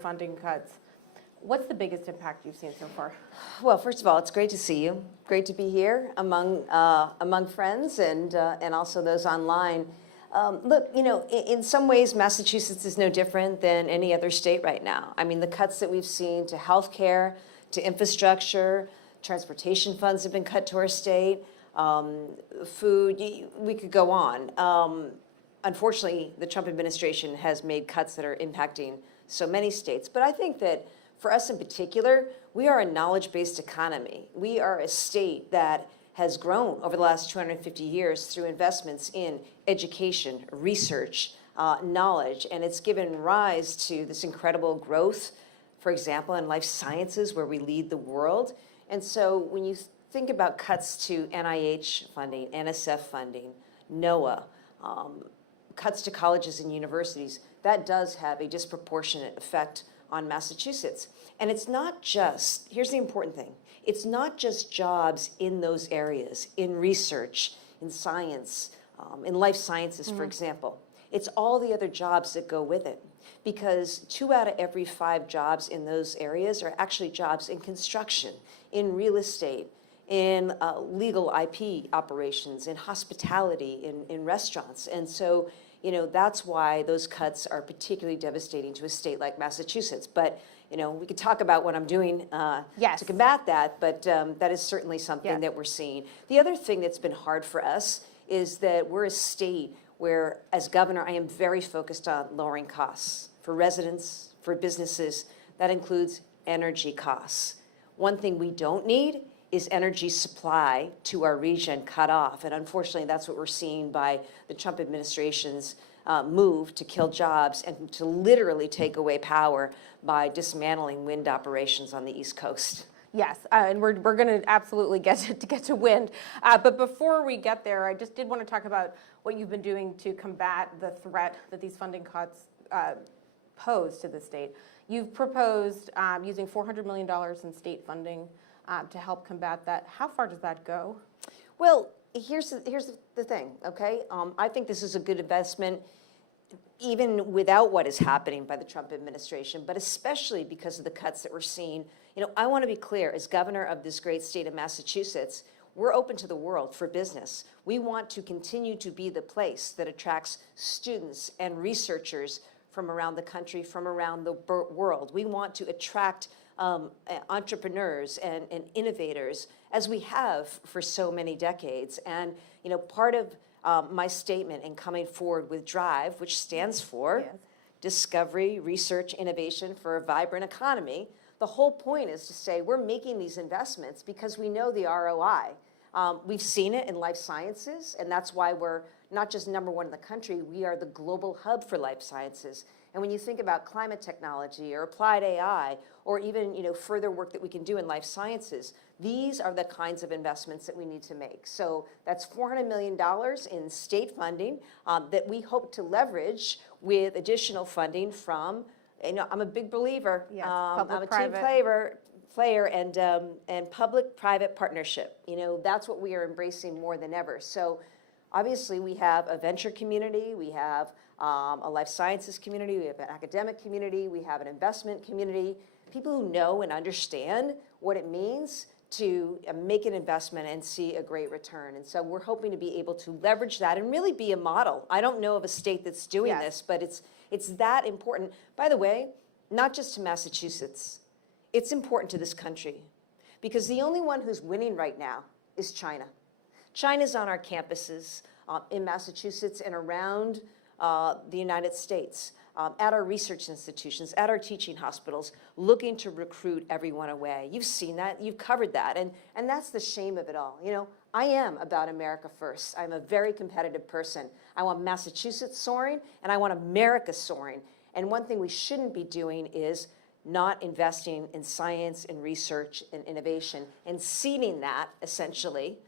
funding cuts. What's the biggest impact you've seen so far? Well, first of all, it's great to see you. Great to be here among friends and also those online. Look, in some ways, Massachusetts is no different than any other state right now. I mean, the cuts that we've seen to healthcare, to infrastructure, transportation funds have been cut to our state, food, we could go on. Unfortunately, the Trump administration has made cuts that are impacting so many states. But I think that for us in particular, we are a knowledge-based economy. We are a state that has grown over the last 250 years through investments in education, research, knowledge, and it's given rise to this incredible growth, for example, in life sciences, where we lead the world. And so when you think about cuts to NIH funding, NSF funding, NOAA, cuts to colleges and universities, that does have a disproportionate effect on Massachusetts. And it's not just, here's the important thing, it's not just jobs in those areas, in research, in science, in life sciences, for example. It's all the other jobs that go with it. Because 2 out of every 5 jobs in those areas are actually jobs in construction, in real estate, in legal IP operations, in hospitality, in restaurants. And so, that's why those cuts are particularly devastating to a state like Massachusetts. But, we could talk about what I'm doing to combat that, but that is certainly something that we're seeing. The other thing that's been hard for us is that we're a state where, as governor, I am very focused on lowering costs for residents, for businesses. That includes energy costs. One thing we don't need is energy supply to our region cut off. And unfortunately, that's what we're seeing by the Trump administration's move to kill jobs and to literally take away power by dismantling wind operations on the East Coast. Yes, and we're going to absolutely get to wind. But before we get there, I just did want to talk about what you've been doing to combat the threat that these funding cuts pose to the state. You've proposed using $400 million in state funding to help combat that. How far does that go? Well, here's the thing, okay? I think this is a good investment, even without what is happening by the Trump administration, but especially because of the cuts that we're seeing. I want to be clear, as governor of this great state of Massachusetts, we're open to the world for business. We want to continue to be the place that attracts students and researchers from around the country, from around the world. We want to attract entrepreneurs and innovators, as we have for so many decades. And part of my statement in coming forward with DRIVE, which stands for Discovery, Research, Innovation for a Vibrant Economy, the whole point is to say we're making these investments because we know the ROI. We've seen it in life sciences, and that's why we're not just #1 in the country, we are the global hub for life sciences. And when you think about climate technology or applied AI, or even further work that we can do in life sciences, these are the kinds of investments that we need to make. So that's $400 million in state funding that we hope to leverage with additional funding from, I'm a big believer, I'm a team player and public-private partnership. That's what we are embracing more than ever. So obviously we have a venture community, we have a life sciences community, we have an academic community, we have an investment community, people who know and understand what it means to make an investment and see a great return. And so we're hoping to be able to leverage that and really be a model. I don't know of a state that's doing this, but it's that important. By the way, not just to Massachusetts, it's important to this country, because the only one who's winning right now is China. China's on our campuses in Massachusetts and around the United States, at our research institutions, at our teaching hospitals, looking to recruit everyone away. You've seen that, you've covered that, and that's the shame of it all. I am about America first. I'm a very competitive person. I want Massachusetts soaring, and I want America soaring. And one thing we shouldn't be doing is not investing in science and research and innovation and ceding that, essentially,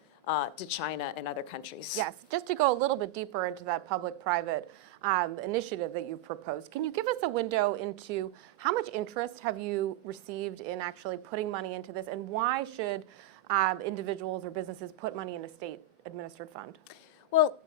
to China and other countries. Yes, just to go a little bit deeper into that public-private initiative that you proposed, can you give us a window into how much interest have you received in actually putting money into this, and why should individuals or businesses put money in a state-administered fund? Well,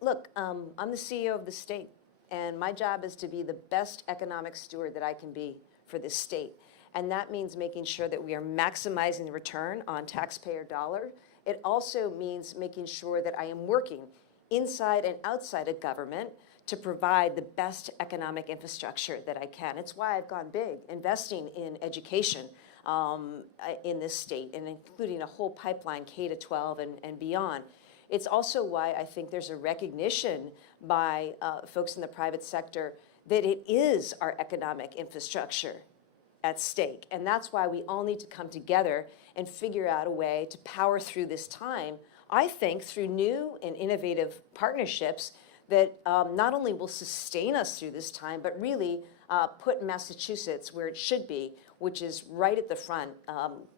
look, I'm the CEO of the state, and my job is to be the best economic steward that I can be for this state. And that means making sure that we are maximizing the return on taxpayer dollar. It also means making sure that I am working inside and outside of government to provide the best economic infrastructure that I can. It's why I've gone big, investing in education in this state, and including a whole pipeline, K-12 and beyond. It's also why I think there's a recognition by folks in the private sector that it is our economic infrastructure at stake. And that's why we all need to come together and figure out a way to power through this time, I think, through new and innovative partnerships that not only will sustain us through this time, but really put Massachusetts where it should be, which is right at the front,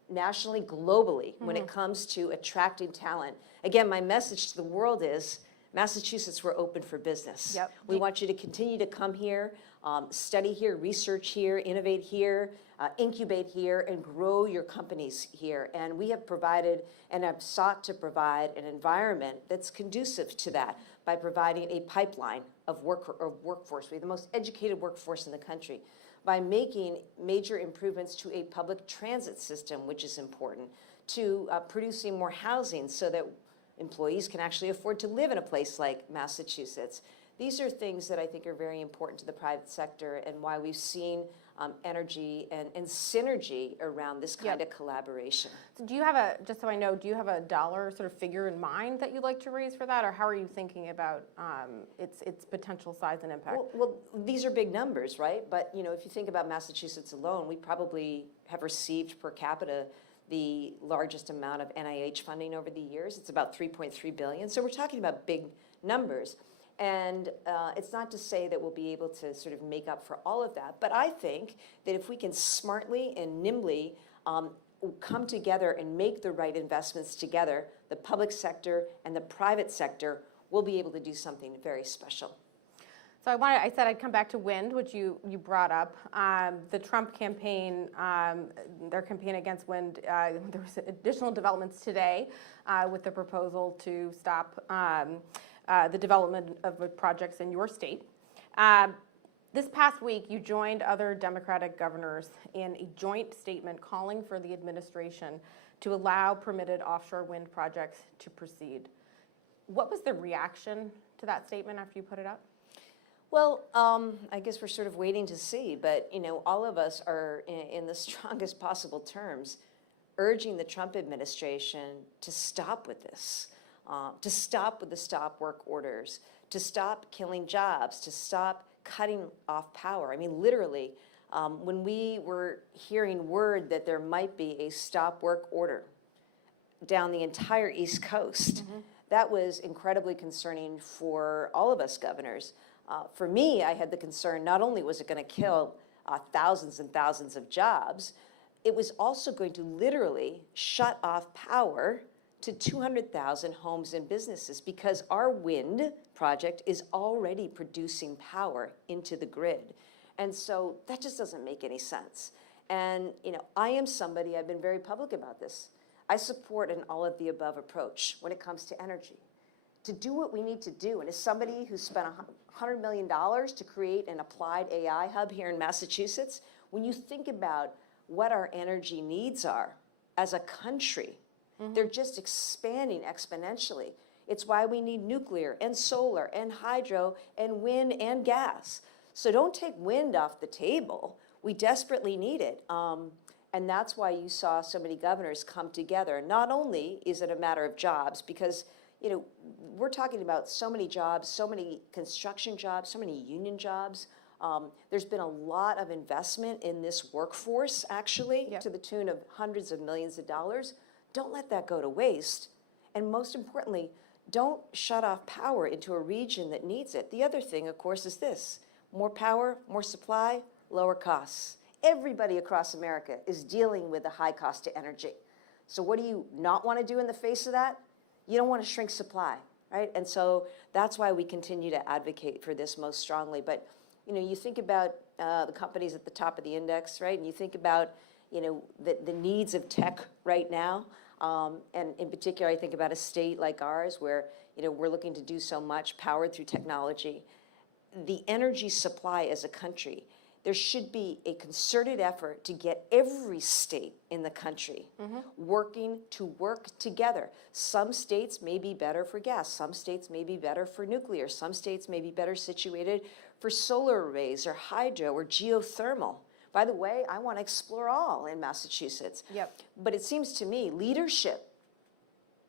nationally, globally, when it comes to attracting talent. Again, my message to the world is, Massachusetts, we're open for business. Yep. We want you to continue to come here, study here, research here, innovate here, incubate here, and grow your companies here. And we have provided and have sought to provide an environment that's conducive to that by providing a pipeline of workforce. We have the most educated workforce in the country. By making major improvements to a public transit system, which is important, to producing more housing so that employees can actually afford to live in a place like Massachusetts. These are things that I think are very important to the private sector, and why we've seen energy and synergy around this kind of collaboration. So do you have a, just so I know, do you have a dollar sort of figure in mind that you'd like to raise for that, or how are you thinking about its potential size and impact? Well, these are big numbers, right? But you know, if you think about Massachusetts alone, we probably have received per capita the largest amount of NIH funding over the years. It's about $3.3 billion. So we're talking about big numbers. And it's not to say that we'll be able to sort of make up for all of that. But I think that if we can smartly and nimbly come together and make the right investments together, the public sector and the private sector will be able to do something very special. So I said I'd come back to wind, which you brought up. The Trump campaign, their campaign against wind, there was additional developments today with the proposal to stop the development of projects in your state. This past week, you joined other Democratic governors in a joint statement calling for the administration to allow permitted offshore wind projects to proceed. What was the reaction to that statement after you put it up? Well, I guess we're sort of waiting to see, but you know, all of us are in the strongest possible terms urging the Trump administration to stop with this, to stop with the stop work orders, to stop killing jobs, to stop cutting off power. I mean, literally, when we were hearing word that there might be a stop work order down the entire East Coast, that was incredibly concerning for all of us governors. For me, I had the concern, not only was it going to kill thousands and thousands of jobs, it was also going to literally shut off power to 200,000 homes and businesses, because our wind project is already producing power into the grid. And so that just doesn't make any sense. And you know, I am somebody, I've been very public about this. I support an all of the above approach when it comes to energy, to do what we need to do. And as somebody who spent $100 million to create an applied AI hub here in Massachusetts, when you think about what our energy needs are as a country, they're just expanding exponentially. It's why we need nuclear and solar and hydro and wind and gas. So don't take wind off the table. We desperately need it. And that's why you saw so many governors come together. Not only is it a matter of jobs, because you know, we're talking about so many jobs, so many construction jobs, so many union jobs. There's been a lot of investment in this workforce, actually, to the tune of hundreds of millions of dollars. Don't let that go to waste. And most importantly, don't shut off power into a region that needs it. The other thing, of course, is this: more power, more supply, lower costs. Everybody across America is dealing with the high cost of energy. So what do you not want to do in the face of that? You don't want to shrink supply, right? And so that's why we continue to advocate for this most strongly. But you know, you think about the companies at the top of the index, right? And you think about, you know, the needs of tech right now. And in particular, I think about a state like ours where, you know, we're looking to do so much powered through technology. The energy supply as a country there should be a concerted effort to get every state in the country working to work together. Some states may be better for gas, some states may be better for nuclear, some states may be better situated for solar arrays or hydro or geothermal. By the way, I want to explore all in Massachusetts. Yep. But it seems to me leadership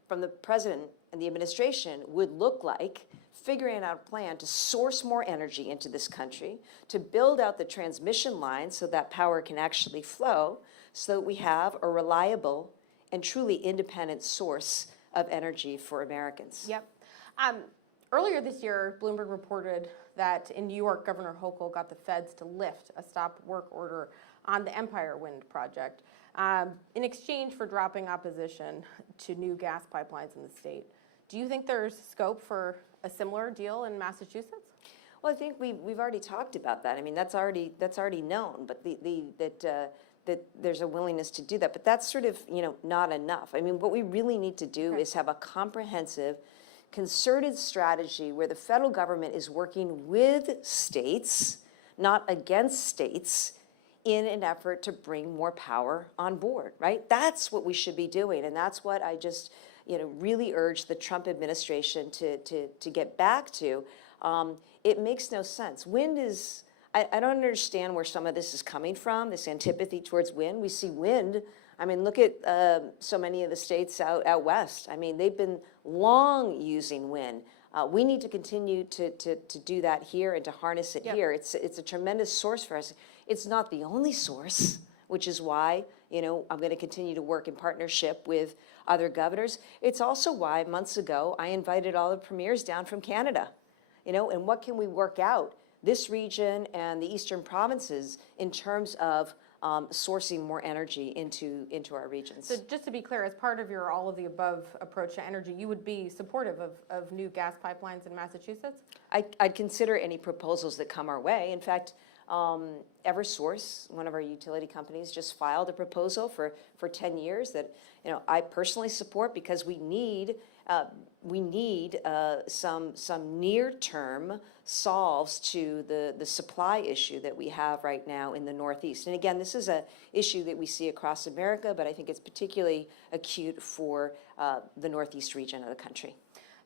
from the president and the administration would look like figuring out a plan to source more energy into this country, to build out the transmission lines so that power can actually flow, so that we have a reliable and truly independent source of energy for Americans. Yep. Earlier this year, Bloomberg reported that in New York, Governor Hochul got the feds to lift a stop work order on the Empire Wind project in exchange for dropping opposition to new gas pipelines in the state. Do you think there's scope for a similar deal in Massachusetts? Well, I think we've already talked about that. I mean, that's already known, but that there's a willingness to do that. But that's sort of, not enough. I mean, what we really need to do is have a comprehensive, concerted strategy where the federal government is working with states, not against states, in an effort to bring more power on board, right? That's what we should be doing, and that's what I just, really urge the Trump administration to get back to. It makes no sense. Wind is, I don't understand where some of this is coming from, this antipathy towards wind. We see wind, I mean, look at so many of the states out west. I mean, they've been long using wind. We need to continue to do that here and to harness it here. It's a tremendous source for us. It's not the only source, which is why, I'm going to continue to work in partnership with other governors. It's also why months ago I invited all the premiers down from Canada, and what can we work out, this region and the eastern provinces, in terms of sourcing more energy into our regions. So just to be clear, as part of your all of the above approach to energy, you would be supportive of new gas pipelines in Massachusetts? I'd consider any proposals that come our way. In fact, Eversource, one of our utility companies, just filed a proposal for 10 years that I personally support, because we need some near-term solves to the supply issue that we have right now in the Northeast. And again, this is an issue that we see across America, but I think it's particularly acute for the Northeast region of the country.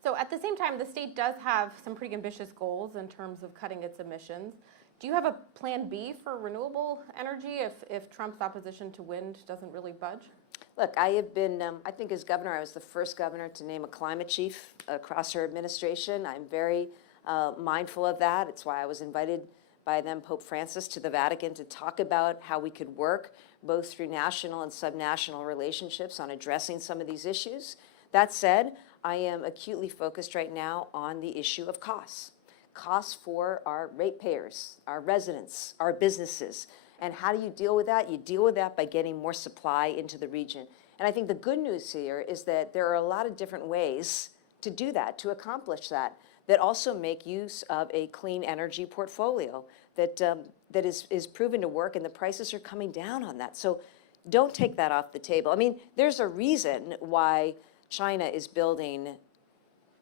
So at the same time, the state does have some pretty ambitious goals in terms of cutting its emissions. Do you have a plan B for renewable energy if Trump's opposition to wind doesn't really budge? Look, I have been, I think as governor, I was the first governor to name a climate chief across her administration. I'm very mindful of that. It's why I was invited by then Pope Francis to the Vatican to talk about how we could work both through national and subnational relationships on addressing some of these issues. That said, I am acutely focused right now on the issue of costs. Costs for our ratepayers, our residents, our businesses. And how do you deal with that? You deal with that by getting more supply into the region. And I think the good news here is that there are a lot of different ways to do that, to accomplish that, that also make use of a clean energy portfolio that is proven to work, and the prices are coming down on that. So don't take that off the table. I mean, there's a reason why China is building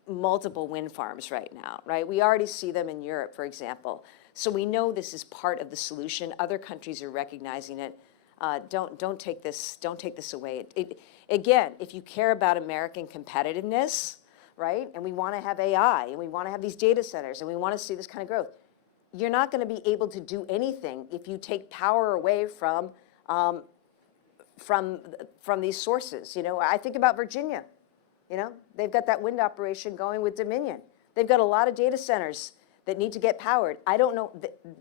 multiple wind farms right now, right? We already see them in Europe, for example. So we know this is part of the solution. Other countries are recognizing it. Don't take this away. Again, if you care about American competitiveness, right, and we want to have AI, and we want to have these data centers, and we want to see this kind of growth, you're not going to be able to do anything if you take power away from these sources. I think about Virginia. They've got that wind operation going with Dominion. They've got a lot of data centers that need to get powered. I don't know,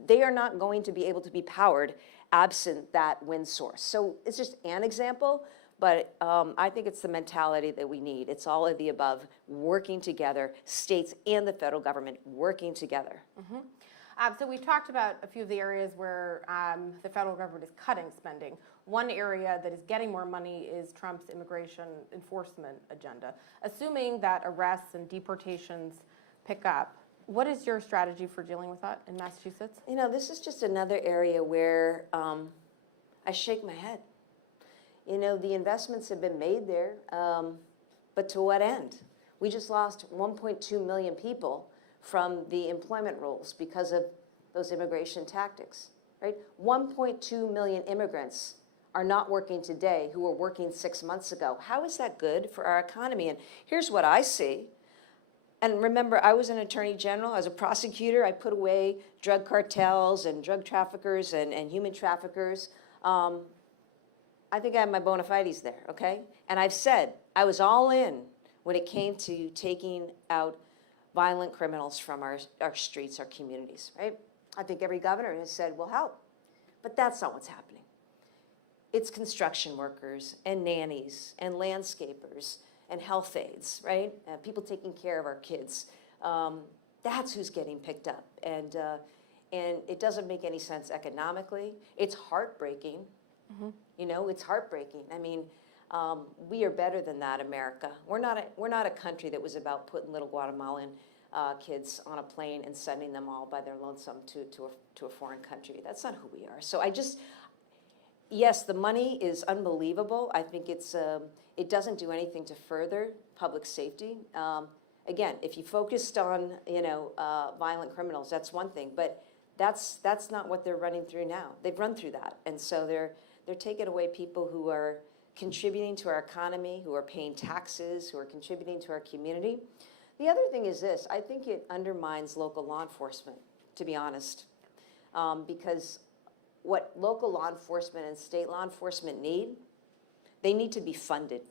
they are not going to be able to be powered absent that wind source. So it's just an example, but I think it's the mentality that we need. It's all of the above, working together, states and the federal government working together. Mm-hmm. So we've talked about a few of the areas where the federal government is cutting spending. One area that is getting more money is Trump's immigration enforcement agenda. Assuming that arrests and deportations pick up, what is your strategy for dealing with that in Massachusetts? This is just another area where I shake my head. The investments have been made there, but to what end? We just lost 1.2 million people from the employment rolls because of those immigration tactics. right? 1.2 million immigrants are not working today who were working 6 months ago. How is that good for our economy? And here's what I see. And remember, I was an attorney general, I was a prosecutor, I put away drug cartels and drug traffickers and human traffickers. I think I have my bona fides there, okay? And I've said, I was all in when it came to taking out violent criminals from our streets, our communities, right? I think every governor has said, we'll help. But that's not what's happening. It's construction workers and nannies and landscapers and health aides, right? People taking care of our kids. That's who's getting picked up. And it doesn't make any sense economically. It's heartbreaking. Mm-hmm. You know, it's heartbreaking. I mean, we are better than that, America. We're not a country that was about putting little Guatemalan kids on a plane and sending them all by their lonesome to a foreign country. That's not who we are. So yes, the money is unbelievable. I think it doesn't do anything to further public safety. Again, if you focused on, violent criminals, that's one thing, but that's not what they're running through now. They've run through that. And so they're taking away people who are contributing to our economy, who are paying taxes, who are contributing to our community. The other thing is this, I think it undermines local law enforcement, to be honest, because what local law enforcement and state law enforcement need, they need to be funded.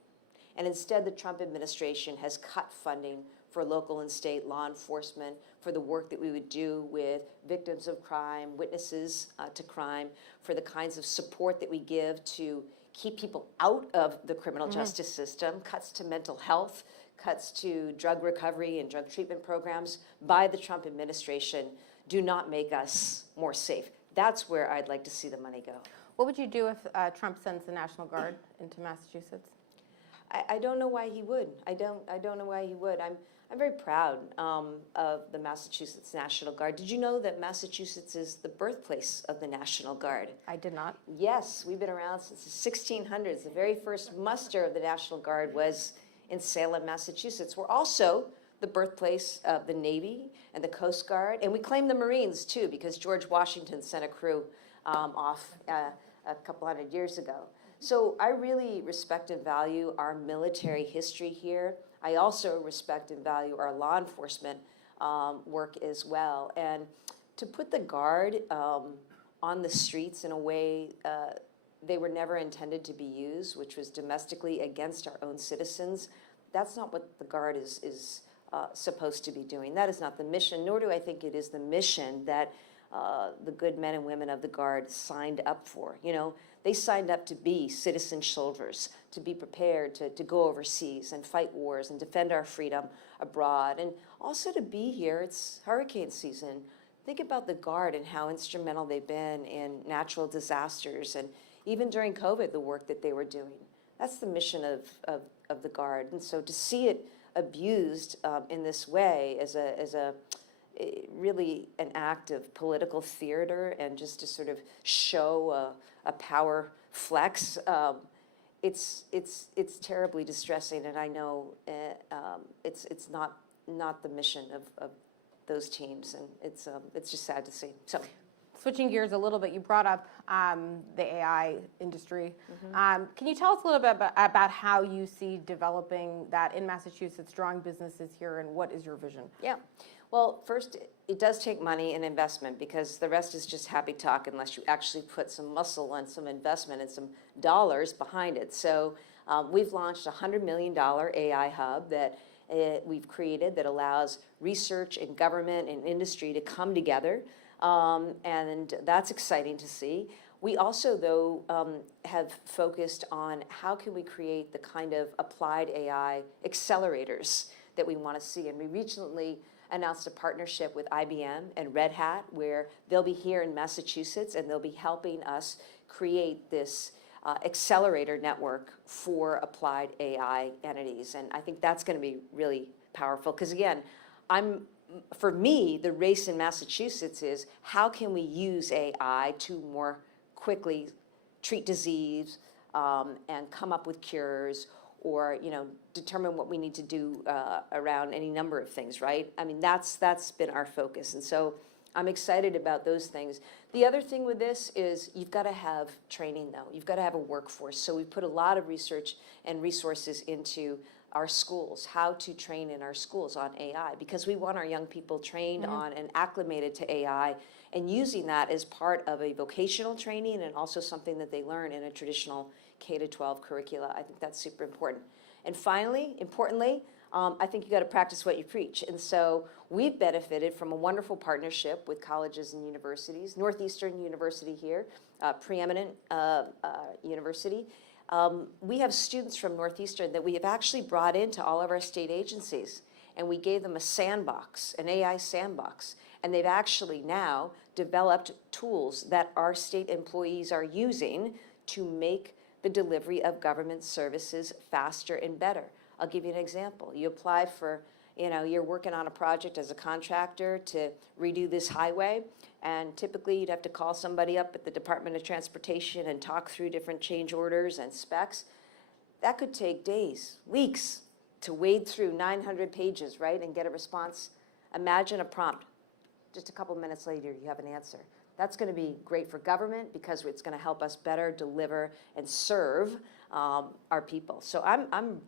And instead, the Trump administration has cut funding for local and state law enforcement, for the work that we would do with victims of crime, witnesses to crime, for the kinds of support that we give to keep people out of the criminal justice system, cuts to mental health, cuts to drug recovery and drug treatment programs by the Trump administration do not make us more safe. That's where I'd like to see the money go. What would you do if Trump sends the National Guard into Massachusetts? I don't know why he would. I don't know why he would. I'm very proud of the Massachusetts National Guard. Did you know that Massachusetts is the birthplace of the National Guard? I did not. Yes, we've been around since the 1600s. The very first muster of the National Guard was in Salem, Massachusetts. We're also the birthplace of the Navy and the Coast Guard, and we claim the Marines too, because George Washington sent a crew off a couple hundred years ago. So I really respect and value our military history here. I also respect and value our law enforcement work as well. And to put the Guard on the streets in a way they were never intended to be used, which was domestically against our own citizens, that's not what the Guard is supposed to be doing. That is not the mission, nor do I think it is the mission that the good men and women of the Guard signed up for. You know, they signed up to be citizen soldiers, to be prepared to go overseas and fight wars and defend our freedom abroad, and also to be here. It's hurricane season. Think about the Guard and how instrumental they've been in natural disasters, and even during COVID, the work that they were doing. That's the mission of the Guard. And so to see it abused in this way as a really an act of political theater and just to sort of show a power flex, it's terribly distressing, and I know it's not the mission of those teams, and it's just sad to see. So, switching gears a little bit, you brought up the AI industry. Can you tell us a little bit about how you see developing that in Massachusetts, drawing businesses here, and what is your vision? Yeah. Well, first, it does take money and investment, because the rest is just happy talk unless you actually put some muscle and some investment and some dollars behind it. So we've launched a $100 million AI hub that we've created that allows research and government and industry to come together, and that's exciting to see. We also, though, have focused on how can we create the kind of applied AI accelerators that we want to see, and we recently announced a partnership with IBM and Red Hat, where they'll be here in Massachusetts and they'll be helping us create this accelerator network for applied AI entities. And I think that's going to be really powerful, because again, for me, the race in Massachusetts is how can we use AI to more quickly treat disease and come up with cures, or determine what we need to do around any number of things, right? I mean, that's been our focus. And so I'm excited about those things. The other thing with this is you've got to have training, though. You've got to have a workforce. So we put a lot of research and resources into our schools, how to train in our schools on AI, because we want our young people trained on and acclimated to AI and using that as part of a vocational training and also something that they learn in a traditional K-12 curricula. I think that's super important. And finally, importantly, I think you got to practice what you preach. And so we've benefited from a wonderful partnership with colleges and universities. Northeastern University here, preeminent university. We have students from Northeastern that we have actually brought into all of our state agencies, and we gave them a sandbox, an AI sandbox. And they've actually now developed tools that our state employees are using to make the delivery of government services faster and better. I'll give you an example. You apply for, you're working on a project as a contractor to redo this highway, and typically you'd have to call somebody up at the Department of Transportation and talk through different change orders and specs. That could take days, weeks to wade through 900 pages, right, and get a response. Imagine a prompt. Just a couple minutes later, you have an answer. That's going to be great for government because it's going to help us better deliver and serve our people. So I'm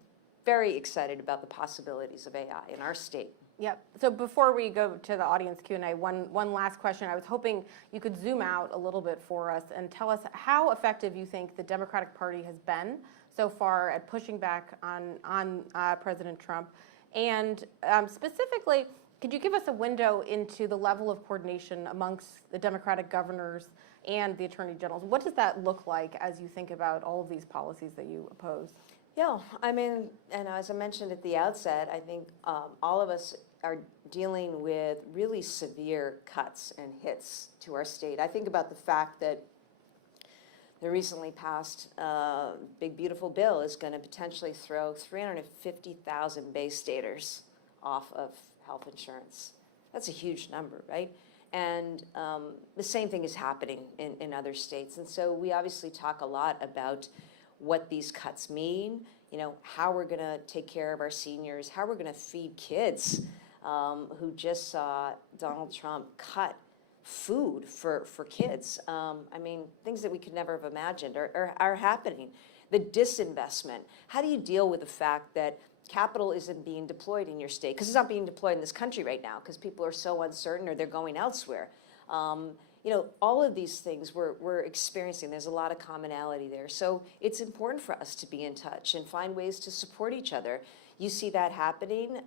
very excited about the possibilities of AI in our state. Yep. So before we go to the audience Q&A, one last question. I was hoping you could zoom out a little bit for us and tell us how effective you think the Democratic Party has been so far at pushing back on President Trump. And specifically, could you give us a window into the level of coordination amongst the Democratic governors and the attorney generals? What does that look like as you think about all of these policies that you oppose? Yeah, I mean, and as I mentioned at the outset, I think all of us are dealing with really severe cuts and hits to our state. I think about the fact that the recently passed Big Beautiful Bill is going to potentially throw 350,000 Bay Staters off of health insurance. That's a huge number, right? And the same thing is happening in other states. And so we obviously talk a lot about what these cuts mean, how we're going to take care of our seniors, how we're going to feed kids who just saw Donald Trump cut food for kids. I mean, things that we could never have imagined are happening. The disinvestment. How do you deal with the fact that capital isn't being deployed in your state? Because it's not being deployed in this country right now because people are so uncertain or they're going elsewhere. All of these things we're experiencing. There's a lot of commonality there. So it's important for us to be in touch and find ways to support each other. You see that happening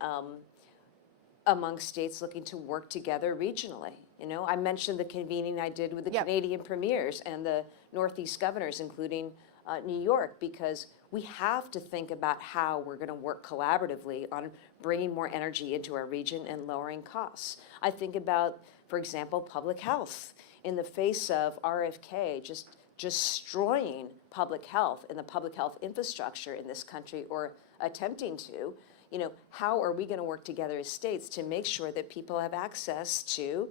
among states looking to work together regionally. I mentioned the convening I did with the Canadian premiers and the Northeast governors, including New York, because we have to think about how we're going to work collaboratively on bringing more energy into our region and lowering costs. I think about, for example, public health. In the face of RFK just destroying public health and the public health infrastructure in this country, or attempting to, how are we going to work together as states to make sure that people have access to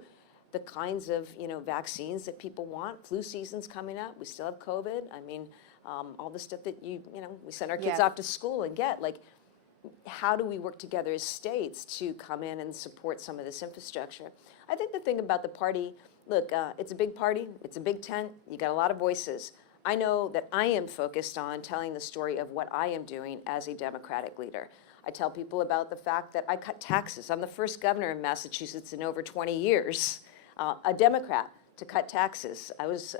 the kinds of, vaccines that people want? Flu season's coming up. We still have COVID. I mean, all the stuff that we send our kids off to school and get. Like, how do we work together as states to come in and support some of this infrastructure? I think the thing about the party, look, it's a big party. It's a big tent. You got a lot of voices. I know that I am focused on telling the story of what I am doing as a Democratic leader. I tell people about the fact that I cut taxes. I'm the first governor in Massachusetts in over 20 years, a Democrat, to cut taxes. I was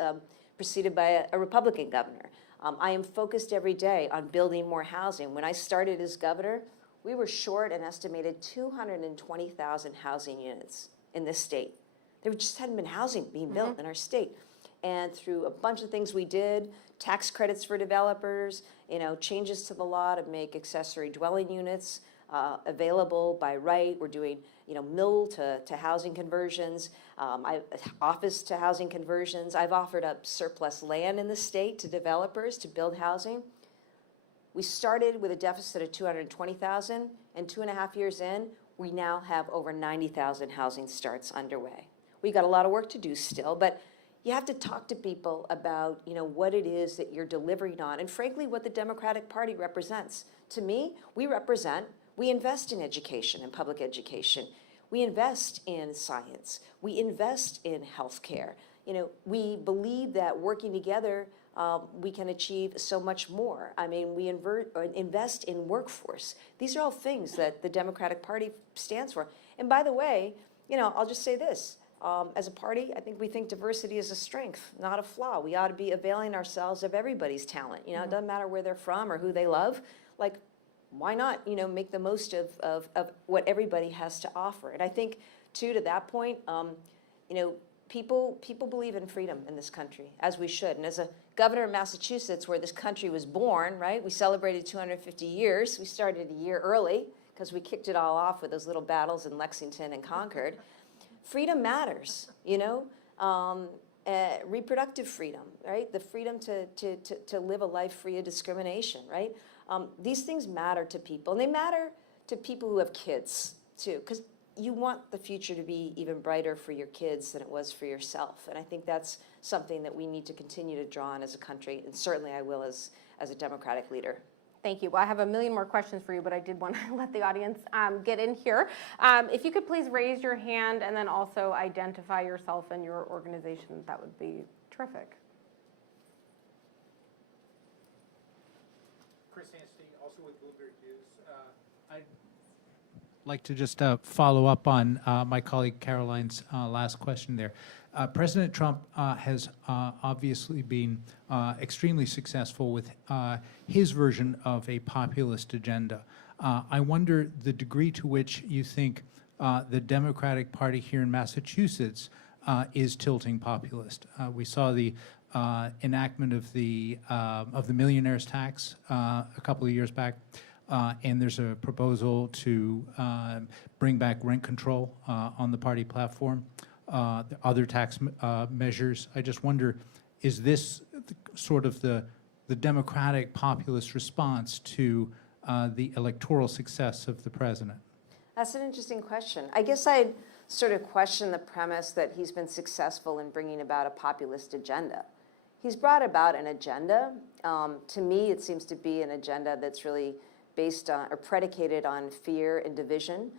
preceded by a Republican governor. I am focused every day on building more housing. When I started as governor, we were short an estimated 220,000 housing units in this state. There just hadn't been housing being built in our state. And through a bunch of things we did, tax credits for developers, changes to the law to make accessory dwelling units available by right. We're doing, mill to housing conversions, office to housing conversions. I've offered up surplus land in the state to developers to build housing. We started with a deficit of 220,000, and 2.5 years in, we now have over 90,000 housing starts underway. We got a lot of work to do still, but you have to talk to people about, what it is that you're delivering on, and frankly, what the Democratic Party represents. To me, we invest in education and public education. We invest in science. We invest in healthcare. We believe that working together, we can achieve so much more. I mean, we invest in workforce. These are all things that the Democratic Party stands for. And by the way, I'll just say this. As a party, I think we think diversity is a strength, not a flaw. We ought to be availing ourselves of everybody's talent. It doesn't matter where they're from or who they love. Like, why not, make the most of what everybody has to offer? And I think, too, to that point, people believe in freedom in this country, as we should. And as a governor of Massachusetts, where this country was born, right? We celebrated 250 years. We started a year early because we kicked it all off with those little battles in Lexington and Concord. Freedom matters, reproductive freedom, right? The freedom to live a life free of discrimination, right? These things matter to people, and they matter to people who have kids too, because you want the future to be even brighter for your kids than it was for yourself. And I think that's something that we need to continue to draw on as a country, and certainly I will as a Democratic leader. Thank you. Well, I have a million more questions for you, but I did want to let the audience get in here. If you could please raise your hand and then also identify yourself and your organization, that would be terrific. Chris Anstey, also with Bloomberg News. I'd like to just follow up on my colleague Caroline's last question there. President Trump has obviously been extremely successful with his version of a populist agenda. I wonder the degree to which you think the Democratic Party here in Massachusetts is tilting populist. We saw the enactment of the millionaire's tax a couple of years back. And there's a proposal to bring back rent control on the party platform, the other tax measures. I just wonder, is this sort of the Democratic populist response to the electoral success of the president? That's an interesting question. I guess I'd sort of question the premise that he's been successful in bringing about a populist agenda. He's brought about an agenda. To me, it seems to be an agenda that's really based on or predicated on fear and division.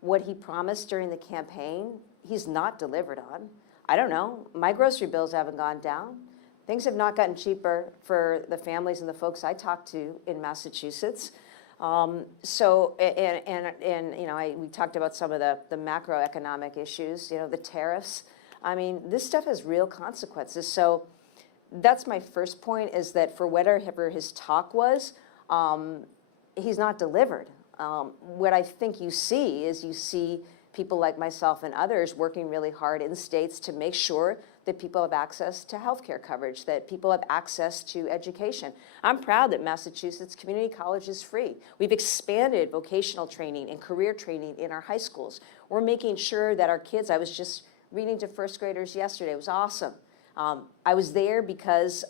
What he promised during the campaign, he's not delivered on. I don't know. My grocery bills haven't gone down. Things have not gotten cheaper for the families and the folks I talk to in Massachusetts. We talked about some of the macroeconomic issues, the tariffs. I mean, this stuff has real consequences. So that's my first point, is that for whatever his talk was, he's not delivered. What I think you see people like myself and others working really hard in states to make sure that people have access to healthcare coverage, that people have access to education. I'm proud that Massachusetts Community College is free. We've expanded vocational training and career training in our high schools. We're making sure that our kids, I was just reading to first graders yesterday, it was awesome. I was there because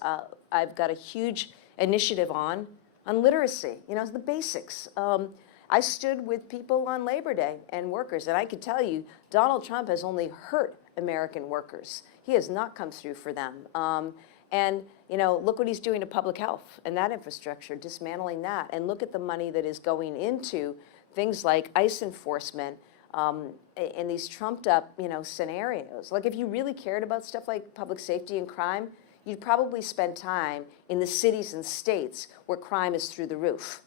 I've got a huge initiative on literacy, the basics. I stood with people on Labor Day and workers, and I could tell you, Donald Trump has only hurt American workers. He has not come through for them. Look what he's doing to public health and that infrastructure, dismantling that. And look at the money that is going into things like ICE enforcement in these trumped up, scenarios. Like, if you really cared about stuff like public safety and crime, you'd probably spend time in the cities and states where crime is through the roof.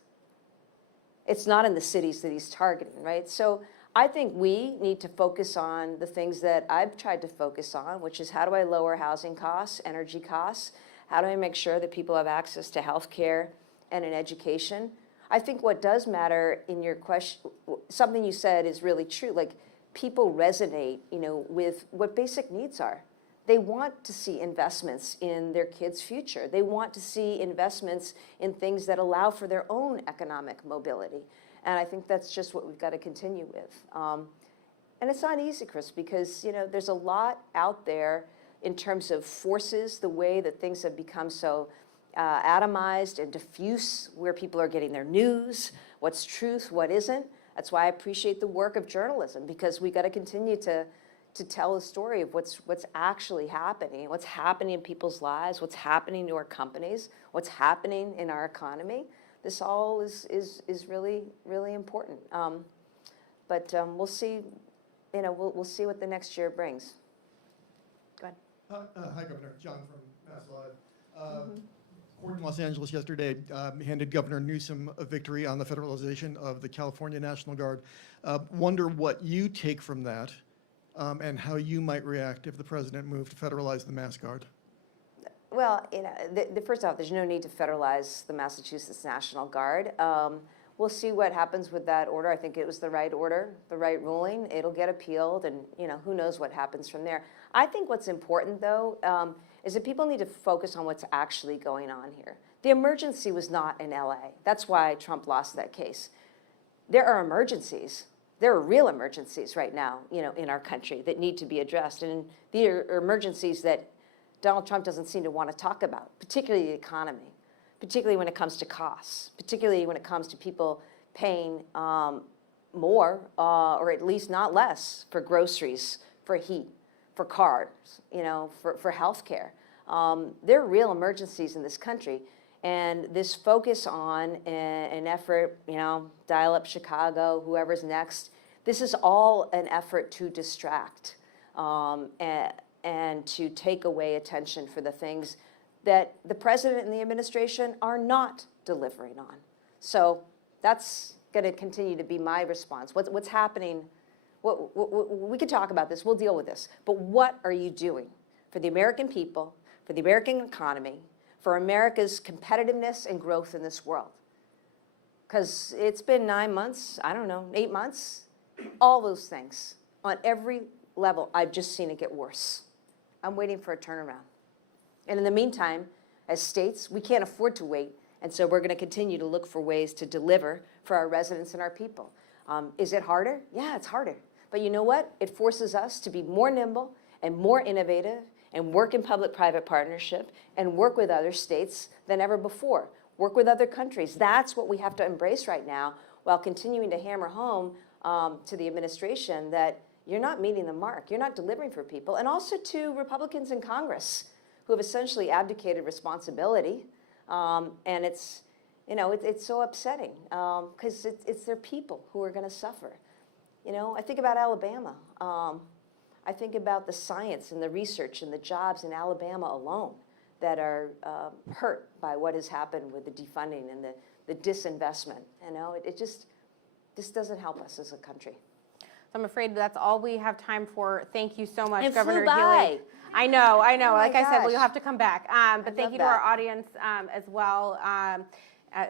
It's not in the cities that he's targeting, right? So I think we need to focus on the things that I've tried to focus on, which is how do I lower housing costs, energy costs? How do I make sure that people have access to health care and an education? I think what does matter in your question, something you said is really true. Like, people resonate, with what basic needs are. They want to see investments in their kids' future. They want to see investments in things that allow for their own economic mobility. And I think that's just what we've got to continue with. And it's not easy, Chris, because there's a lot out there in terms of forces, the way that things have become so atomized and diffuse, where people are getting their news, what's truth, what isn't. That's why I appreciate the work of journalism, because we got to continue to tell a story of what's actually happening, what's happening in people's lives, what's happening to our companies, what's happening in our economy. This all is really, really important. But we'll see, we'll see what the next year brings. Go ahead. Hi, Governor. John from Mass Live. Court in Los Angeles yesterday handed Governor Newsom a victory on the federalization of the California National Guard. Wonder what you take from that and how you might react if the president moved to federalize the Mass Guard. Well, first off, there's no need to federalize the Massachusetts National Guard. We'll see what happens with that order. I think it was the right order, the right ruling. It'll get appealed, and who knows what happens from there. I think what's important, though, is that people need to focus on what's actually going on here. The emergency was not in LA. That's why Trump lost that case. There are emergencies. There are real emergencies right now, in our country that need to be addressed. And these are emergencies that Donald Trump doesn't seem to want to talk about, particularly the economy, particularly when it comes to costs, particularly when it comes to people paying more, or at least not less, for groceries, for heat, for cars, for health care. There are real emergencies in this country. And this focus on an effort, dial up Chicago, whoever's next, this is all an effort to distract and to take away attention for the things that the president and the administration are not delivering on. So that's going to continue to be my response. What's happening? We could talk about this. We'll deal with this. But what are you doing for the American people, for the American economy, for America's competitiveness and growth in this world? Because it's been 9 months, I don't know, 8 months, all those things. On every level, I've just seen it get worse. I'm waiting for a turnaround. And in the meantime, as states, we can't afford to wait. And so we're going to continue to look for ways to deliver for our residents and our people. Is it harder? Yeah, it's harder. But you know what? It forces us to be more nimble and more innovative and work in public-private partnership and work with other states than ever before. Work with other countries. That's what we have to embrace right now, while continuing to hammer home to the administration that you're not meeting the mark. You're not delivering for people. And also to Republicans in Congress who have essentially abdicated responsibility. And it's so upsetting because it's their people who are going to suffer. I think about Alabama. I think about the science and the research and the jobs in Alabama alone that are hurt by what has happened with the defunding and the disinvestment. This doesn't help us as a country. I'm afraid that's all we have time for. Thank you so much, It Governor flew by. Healey. I know. Oh Like I said, well, gosh. you'll have to come back. But thank love you to our that. audience as well.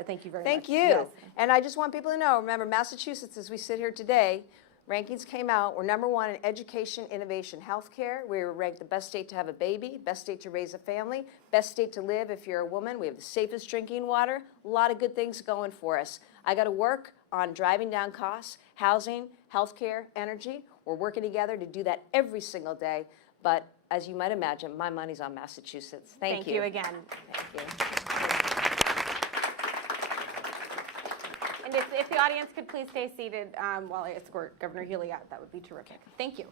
Thank you very much. Thank you. Yes. And I just want people to know, remember, Massachusetts, as we sit here today, rankings came out. We're #1 in education, innovation, healthcare. We were ranked the best state to have a baby, best state to raise a family, best state to live if you're a woman. We have the safest drinking water. A lot of good things going for us. I got to work on driving down costs, housing, healthcare, energy. We're working together to do that every single day. But as you might imagine, my money's on Massachusetts. Thank you. Thank you again. Thank you. And if the audience could please stay seated while I escort Governor Healey out, that would be terrific. Thank you.